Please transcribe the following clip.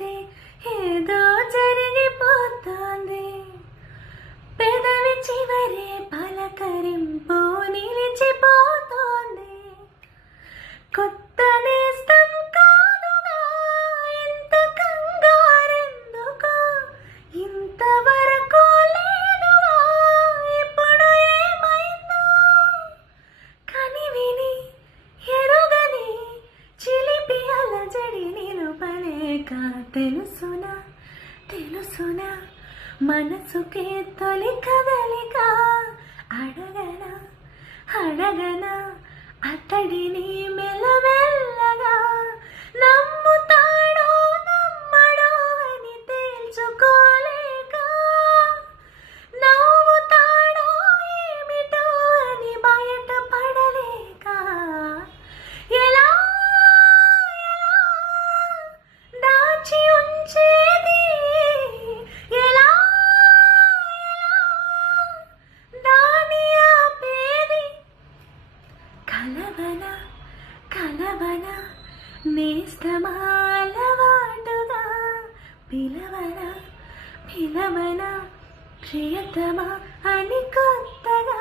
తాకితే ఏదో జరిగిపోతుంది. పెదవి చివరే పలకరింపు నిలిచిపోతోంది. కొత్త నేస్తం కాదుగా ఇంత కంగారెందుకు, ఇంతవరకు లేదుగా ఇప్పుడు ఏమైందో. కని విని ఎరుగని చిలిపి అలజడి నిలుపలేక తెలుసునా తెలుసునా మనసుకే తొలి కదలిక. అడగనా అడగనా అతడిని మెల్లమెల్లగా, నమ్ముతాడో నమ్మడో అని తేల్చుకోలేక, నవ్వుతాడో ఏమిటో అని బయటపడలేక, ఎలా ఎలా దాచి ఉంచేది, ఎలా ఎలా దాని ఆపేది. కలవన కలవన నేస్తమాలవాటుగా, పిలవన పిలవన ప్రియతమా అని కొత్తగా.